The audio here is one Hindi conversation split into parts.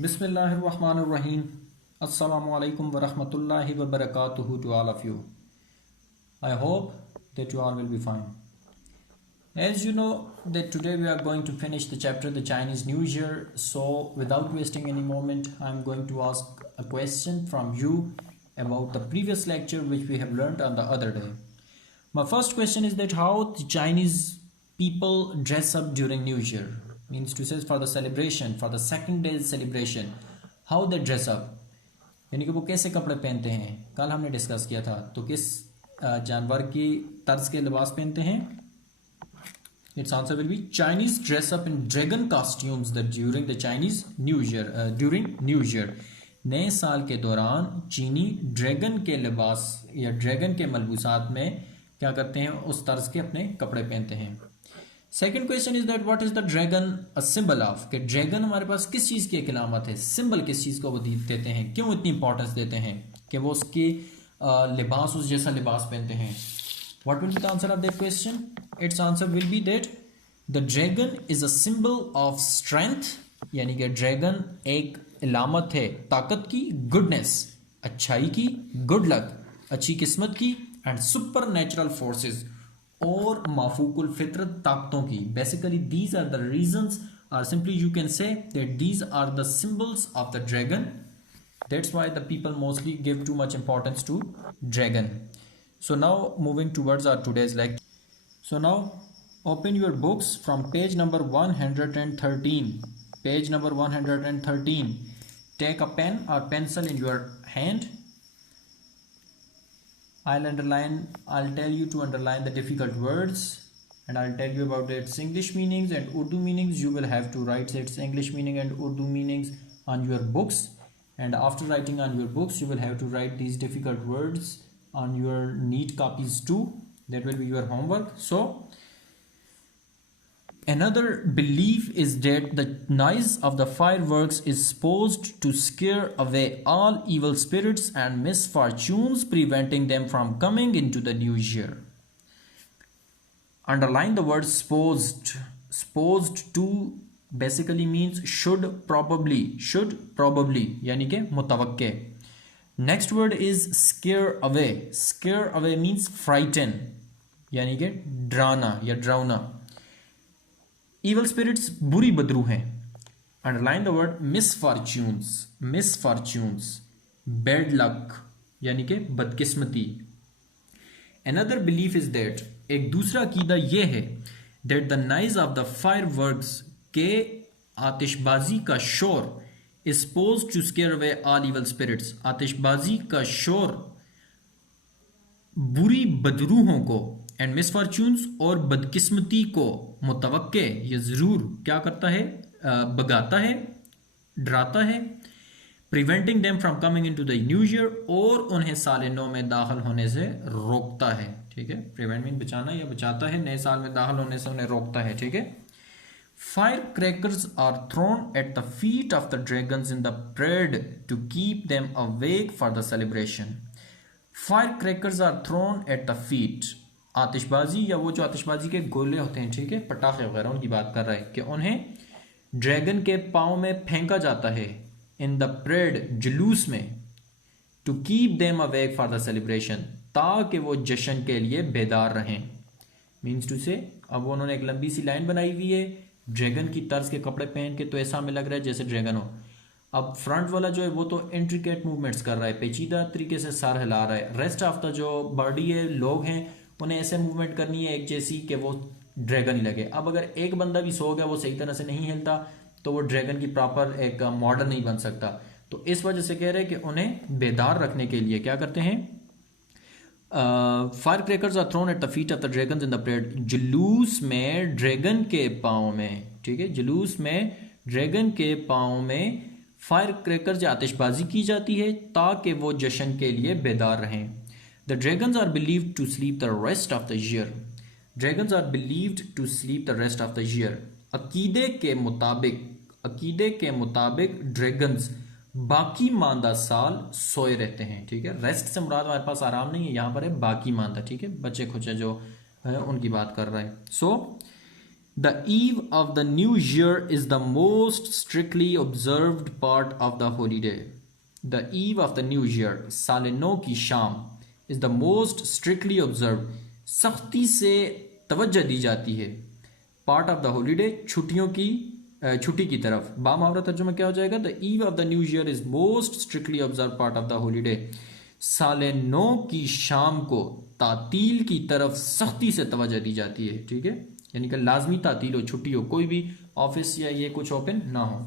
Bismillahirrahmanirrahim. Assalamu alaikum wa rahmatullahi wa barakatuhu to all of you. I hope that you all will be fine. As you know that today we are going to finish the chapter the Chinese New Year. So without wasting any moment, I am going to ask a question from you about the previous lecture which we have learned on the other day. My first question is that how the Chinese people dress up during New Year. Means to say for the celebration, for the second day's celebration, how they dress up, यानी कि वो कैसे कपड़े पहनते हैं. कल हमने डिस्कस किया था. तो किस जानवर की तर्ज के लिबास पहनते हैं. Its answer will be Chinese dress up in dragon costumes that during the Chinese New Year, during New Year. नए साल के दौरान चीनी ड्रैगन के लिबास या ड्रैगन के मलबूसात में क्या करते हैं, उस तर्ज के अपने कपड़े पहनते हैं. Second question is that what is the dragon a symbol of, कि ड्रैगन हमारे पास किस चीज़ की एक अलामत है, सिंबल किस चीज़ को वो देते हैं, क्यों इतनी इंपॉर्टेंस देते हैं कि वो उसके लिबास उस जैसा लिबास पहनते हैं. What will be the answer of that question. It's answer will be that the dragon is a symbol of strength, यानी कि ड्रैगन एक अलामत है ताकत की, गुडनेस अच्छाई की, गुड लक अच्छी किस्मत की, एंड सुपर नेचुरल फोर्सेज और माफूकुल फितरत ताकतों की. Basically these are the reasons, और simply you can say that these are the symbols of the dragon. That's why the people mostly give too much importance to dragon. So now moving towards our today's lecture. So now open your books from page number 113. Page number 113. Take a pen or pencil in your hand. I'll tell you to underline the difficult words, and I'll tell you about its English meanings and Urdu meanings. You will have to write its English meaning and Urdu meanings on your books, and after writing on your books you will have to write these difficult words on your neat copies too. That will be your homework. So another belief is that the noise of the fireworks is supposed to scare away all evil spirits and misfortunes, preventing them from coming into the new year. Underline the word supposed. Supposed to basically means should probably यानी कि मुतवक्के. Next word is scare away. Scare away means frighten, यानी कि डराना या डरावना. Evil spirits बुरी बदरू हैं. Underline the word misfortunes. Bad luck यानी कि बदकिस्मती. Another belief is that, एक दूसरा अकीदा ये है, that the noise of the fireworks के आतिशबाजी का शोर is supposed to scare away all evil spirits. आतिशबाजी का शोर बुरी बदरूहों को एंड मिसफॉर्चून्स और बदकिस्मती को मुतवक्के ये ज़रूर क्या करता है, भगाता है, डराता है. Preventing them from coming into the new year, और उन्हें साल नौ में दाखिल होने से रोकता है. ठीक है, प्रिवेंट मीन बचाना या बचाता है, नए साल में दाखिल होने से उन्हें रोकता है. ठीक है. Fire crackers are thrown at the feet of the dragons in the parade to keep them awake for the celebration. Fire crackers are thrown at the feet, आतिशबाजी या वो जो आतिशबाजी के गोले होते हैं, ठीक है, पटाखे वगैरह, उनकी बात कर रहा है कि उन्हें ड्रैगन के पाँव में फेंका जाता है इन द परेड, जुलूस में, to keep them awake for the celebration, ताकि वो जश्न के लिए बेदार रहें. मीन्स टू से अब उन्होंने एक लंबी सी लाइन बनाई हुई है ड्रैगन की तर्ज के कपड़े पहन के, तो ऐसा हमें लग रहा है जैसे ड्रैगन हो. अब फ्रंट वाला जो है वो तो इंट्रिकेट मूवमेंट्स कर रहा है, पेचीदा तरीके से सर हिला रहा है. रेस्ट ऑफ द जो बॉडी है, लोग हैं, उन्हें ऐसे मूवमेंट करनी है एक जैसी कि वो ड्रैगन ही लगे. अब अगर एक बंदा भी सो गया, वो सही तरह से नहीं हिलता, तो वो ड्रैगन की प्रॉपर एक मॉडल नहीं बन सकता. तो इस वजह से कह रहे हैं कि उन्हें बेदार रखने के लिए क्या करते हैं. Fire crackers are thrown at the feet of the dragons in the parade, जुलूस में ड्रैगन के पाँव में. ठीक है, जुलूस में ड्रैगन के पाँव में फायर क्रैकर्स या आतिशबाजी की जाती है ताकि वो जश्न के लिए बेदार रहें. The dragons are believed to sleep the rest of the year. Dragons are believed to sleep the rest of the year. अकीदे के मुताबिक ड्रैगन्स बाकी मांदा साल सोए रहते हैं. ठीक है, रेस्ट से मुराद हमारे पास आराम नहीं है, यहाँ पर है बाकी मांदा. ठीक है, बच्चे खुचे जो है उनकी बात कर रहा है. सो The eve of the new year is the most strictly observed part of the holiday. The eve of the new year, साल नौ की शाम, is the most strictly observed, सख्ती से तवज्जो दी जाती है, part of the holiday, छुट्टी की तरफ. बामुहावरा तर्जुमा क्या हो जाएगा? The eve of the new year is most strictly observed part of the holiday. साल नौ की शाम को तातील की तरफ सख्ती से तवज्जो दी जाती है. ठीक है, यानी कि लाजमी तातील हो, छुट्टी हो, कोई भी ऑफिस या ये कुछ ओपन ना हो.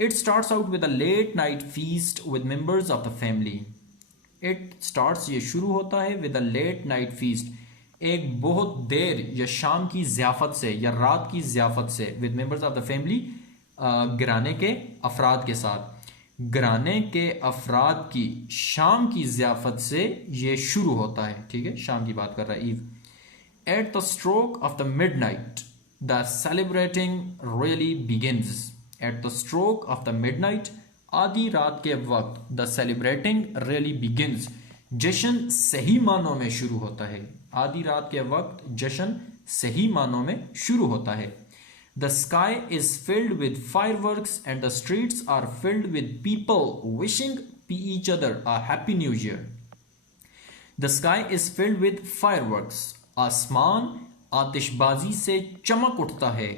It starts out with a late night feast with members of the family. It starts, ये शुरू होता है, with a late night feast, एक बहुत देर या शाम की ज़ियाफत से या रात की ज़ियाफत से, with members of the family, घराने के अफराद के साथ. घराने के अफराद की शाम की ज़ियाफत से ये शुरू होता है. ठीक है, शाम की बात कर रहा है, ewe. At the stroke of the midnight, the celebrating really begins. At the stroke of the midnight, आधी रात के वक्त, the celebrating really begins. जश्न सही मानों में शुरू होता है. आधी रात के वक्त जश्न सही मानों में शुरू होता है. The sky is filled with fireworks and the streets are filled with people wishing each other a happy new year. The sky is filled with fireworks. आसमान आतिशबाजी से चमक उठता है.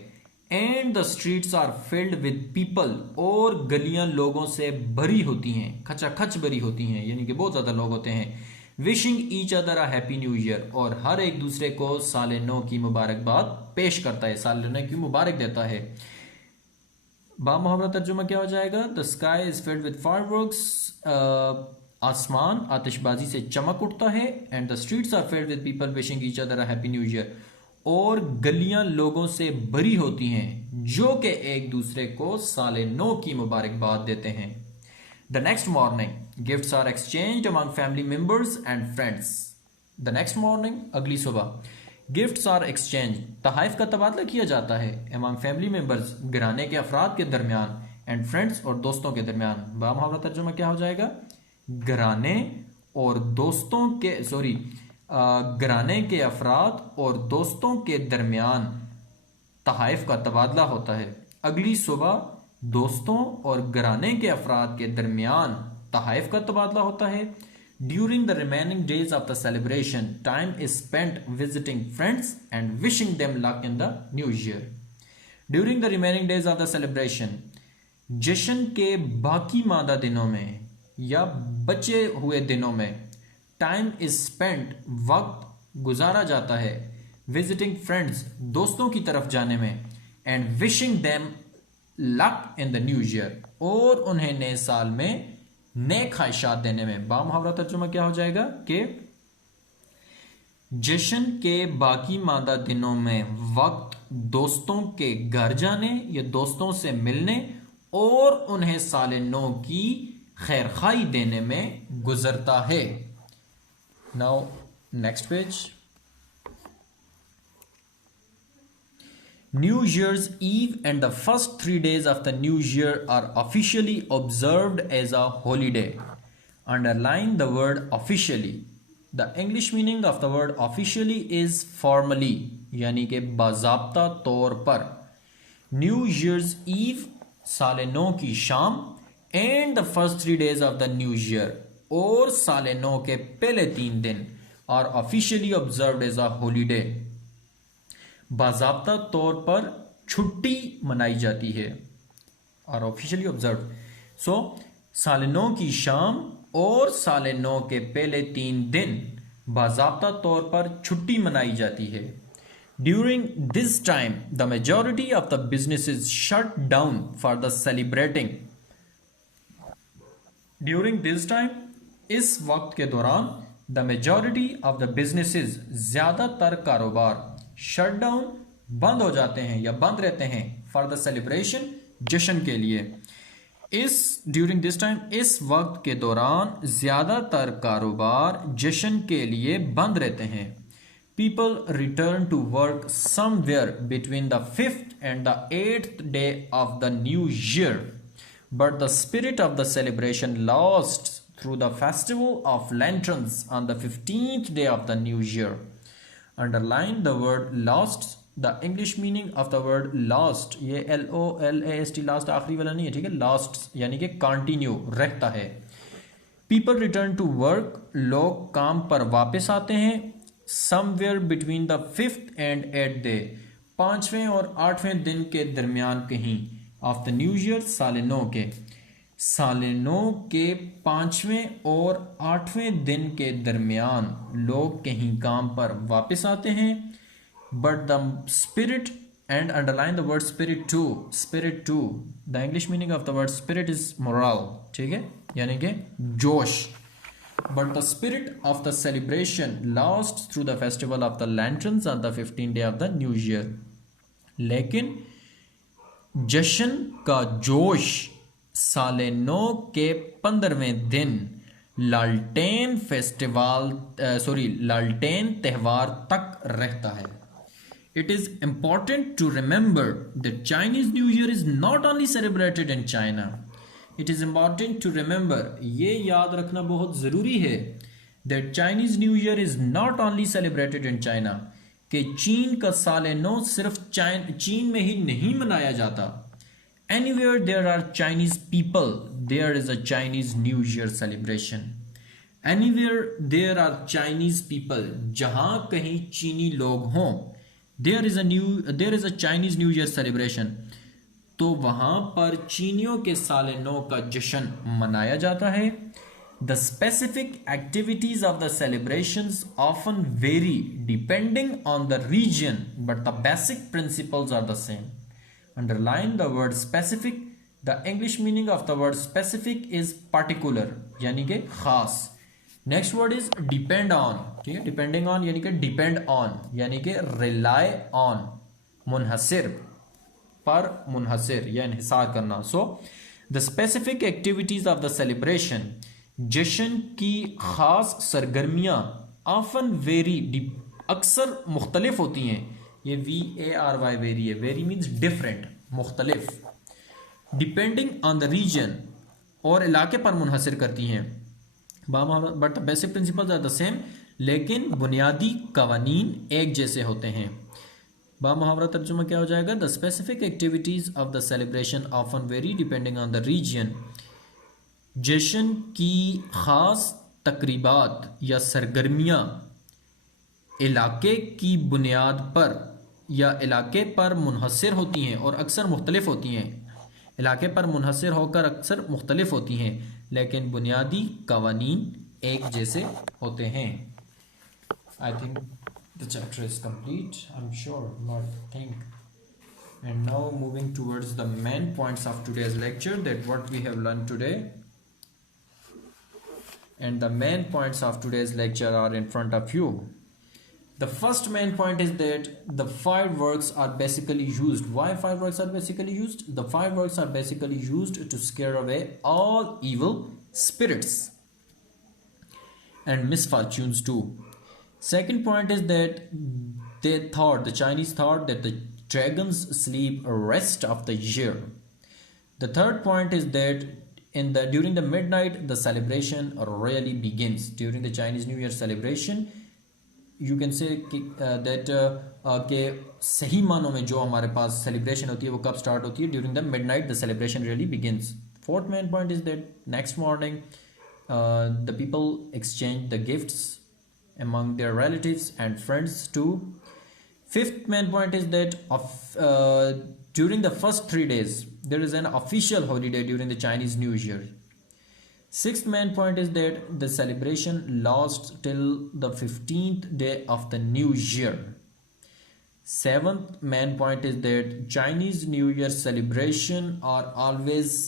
And the streets are filled with people, और गलियां लोगों से भरी होती हैं, खचाखच भरी होती हैं, यानी कि बहुत ज्यादा लोग होते हैं. Wishing each other a happy new year, और हर एक दूसरे को साल नौ की मुबारकबाद पेश करता है, साल नौ की मुबारक देता है. बामुहावरा तर्जुमा क्या हो जाएगा? The sky is filled with fireworks, आसमान आतिशबाजी से चमक उठता है. And the streets are filled with people wishing each other a happy new year, और गलियां लोगों से भरी होती हैं जो कि एक दूसरे को साल नौ की मुबारकबाद देते हैं. The next morning gifts are exchanged among family members and friends. The next morning, अगली सुबह, गिफ्ट्स आर एक्सचेंज, तहाइफ का तबादला किया जाता है, अमंग फैमिली मेंबर्स, घराने के अफराद के दरमियान, एंड फ्रेंड्स, और दोस्तों के दरमियान. बामुहावरा तर्जुमा क्या हो जाएगा? घराने और दोस्तों के घराने के अफराद और दोस्तों के दरमियान तहाइफ का तबादला होता है. अगली सुबह दोस्तों और घराने के अफराद के दरमियान तहाइफ का तबादला होता है. During the remaining days of the celebration, time is spent visiting friends and wishing them luck in the new year. During the remaining days of the celebration, जश्न के बाकी मादा दिनों में या बचे हुए दिनों में, टाइम इज स्पेंट, वक्त गुजारा जाता है, विजिटिंग फ्रेंड्स, दोस्तों की तरफ जाने में, and wishing them luck in the new year, और उन्हें नए साल में नए ख्वाहिशात देने में. बामुहावरा तर्जुमा क्या हो जाएगा? कि जश्न के बाकी मादा दिनों में वक्त दोस्तों के घर जाने या दोस्तों से मिलने और उन्हें साल नौ की खैर खाई देने में गुजरता है. Now next page. New year's eve and the first 3 days of the new year are officially observed as a holiday. Underline the word officially. The English meaning of the word officially is formally, यानी कि बाज़ाब्ता तौर पर. न्यू ईयर्स ईव, साल नौ की शाम, and the first 3 days of the new year, और साल नौ के पहले 3 दिन, are officially observed as a holiday, बाज़ाब्ता तौर पर छुट्टी मनाई जाती है, आर ऑफिशियली ऑब्जर्व्ड. सो साल नौ की शाम और साल नौ के पहले 3 दिन बाज़ाब्ता तौर पर छुट्टी मनाई जाती है. During this time, the majority of the businesses shut down for the celebrating. During this time, इस वक्त के दौरान, the majority of the businesses, ज़्यादातर कारोबार, shut down, बंद हो जाते हैं या बंद रहते हैं, for the celebration, जश्न के लिए. during this time, इस वक्त के दौरान ज़्यादातर कारोबार जश्न के लिए बंद रहते हैं. People return to work somewhere between the 5th and the 8th day of the new year, but the spirit of the celebration lost through the festival of lanterns on the 15th day of the new year. Underline the word lost, the English meaning of the word last, ये LOLAST लास्ट आखिरी वाला नहीं है, ठीक है, लास्ट यानी कि कंटिन्यू, रहता है। पीपल रिटर्न टू वर्क, लोग काम पर वापस आते हैं। Somewhere between the 5th and 8th day, 5वें और 8वें दिन के दरमियान कहीं, ऑफ द न्यू ईयर, साल नौ के, साल नौ के 5वें और 8वें दिन के दरमियान लोग कहीं काम पर वापस आते हैं। But the spirit, and underline the word spirit too, spirit too, the English meaning of the word spirit is moral, ठीक है, यानी कि जोश। But the spirit of the celebration last through the festival of the lanterns on the 15th day of the new year, लेकिन जश्न का जोश साले नौ के 15वें दिन लालटेन लालटेन त्यौहार तक रहता है। It is important to remember that Chinese New Year is not only celebrated in China. It is important to remember, ये याद रखना बहुत ज़रूरी है, that Chinese New Year is not only celebrated in China, कि चीन का साल नौ सिर्फ चीन में ही नहीं मनाया जाता। Anywhere there are Chinese people, there is a Chinese New Year celebration. Anywhere there are Chinese people, जहाँ कहीं चीनी लोग हों, there is a Chinese New Year celebration. तो वहाँ पर चीनियों के साल नौ का जश्न मनाया जाता है। The specific activities of the celebrations often vary depending on the region, but the basic principles are the same. Underline the word specific. The English meaning of the word specific is particular, यानी कि खास। Next word is depend on, ठीक है, डिपेंडिंग ऑन यानी कि डिपेंड ऑन, यानी कि रिलाई ऑन, मुनहसिर पर, मुनहसिर या इन्हिसार करना। So the specific activities of the celebration, जश्न की खास सरगर्मियां, ऑफन वेरी, अक्सर मुख्तलिफ होती हैं। ये VARY वेरी है, वेरी मीन्स डिफरेंट, मुख्तलिफ, डिपेंडिंग ऑन द रीजन, और इलाके पर मुनहसिर करती हैं। But the basic principles are the same, लेकिन बुनियादी कवानीन एक जैसे होते हैं। बामुहावरा तर्जुमा क्या हो जाएगा? The specific activities of the celebration often vary depending on the region. जश्न की खास तकरीबात या सरगर्मियाँ इलाके की बुनियाद पर या इलाके पर मुनहसिर होती हैं और अक्सर मुख्तलिफ होती हैं। इलाके पर मुनहसिर होकर अक्सर मुख्तलिफ होती हैं, लेकिन बुनियादी कवानीन एक जैसे होते हैं। I think the chapter is complete, I am sure, not think. And now moving towards the main points of today's lecture, that what we have learn today. And the main points of today's lecture are in front of you. The first main point is that the fireworks are basically used. Why fireworks are basically used? The fireworks are basically used to scare away all evil spirits and misfortunes too. Second point is that the Chinese thought that the dragons sleep rest of the year. The third point is that during the midnight the celebration really begins. During the Chinese New Year celebration you can say that के सही मानों में जो हमारे पास celebration होती है वो कब start होती है? During the midnight the celebration really begins. Fourth main point is that next morning the people exchange the gifts among their relatives and friends too. Fifth main point is that during the first 3 days there is an official holiday during the Chinese New Year. Sixth main point is that the celebration lasts till the 15th day of the new year. Seventh main point is that Chinese New Year celebration are always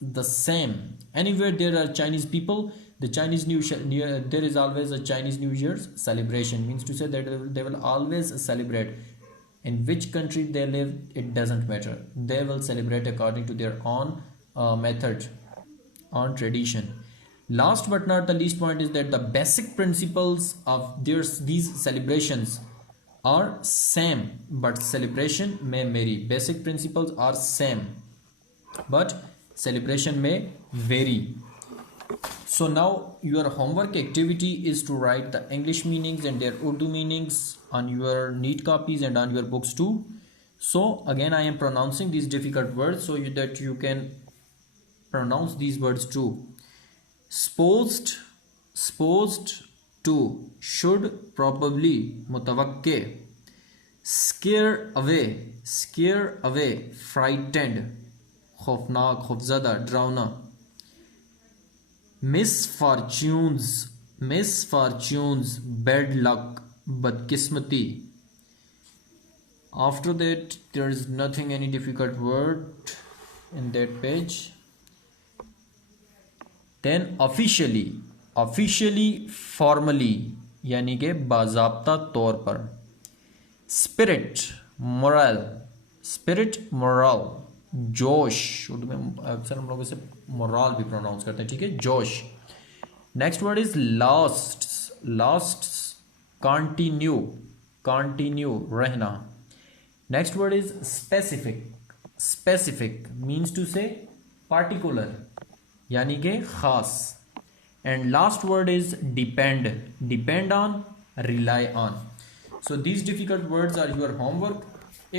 the same. Anywhere there are Chinese people, the Chinese New Year, there is always a Chinese New Year's celebration. Means to say that they will always celebrate. In which country they live, it doesn't matter. They will celebrate according to their own method, on tradition. Last but not the least point is that the basic principles of these celebrations are same, but celebration may vary. Basic principles are same, but celebration may vary. So now your homework activity is to write the English meanings and their Urdu meanings on your neat copies and on your books too. So again I am pronouncing these difficult words so that you can pronounce these words too. Supposed to, should, probably, mutawakke, scare away, frightened, खौफनाक, खौफज़दा, डरावना. Misfortunes, bad luck, badkismati. After that there is nothing any difficult word in that page. Then officially, formally, यानी कि बाज़ाब्ता तौर पर. spirit, morale, जोश, उर्दू में अक्सर हम लोग इसे मोरल भी प्रोनाउंस करते हैं, ठीक है, जोश. Next word is last, continue, रहना. Next word is specific means to say particular, यानी कि खास. And last word is depend on, rely on. So these difficult words are your homework.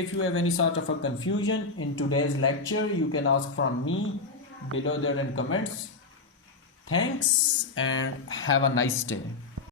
If you have any sort of a confusion in today's lecture, you can ask from me below there in comments. Thanks and have a nice day.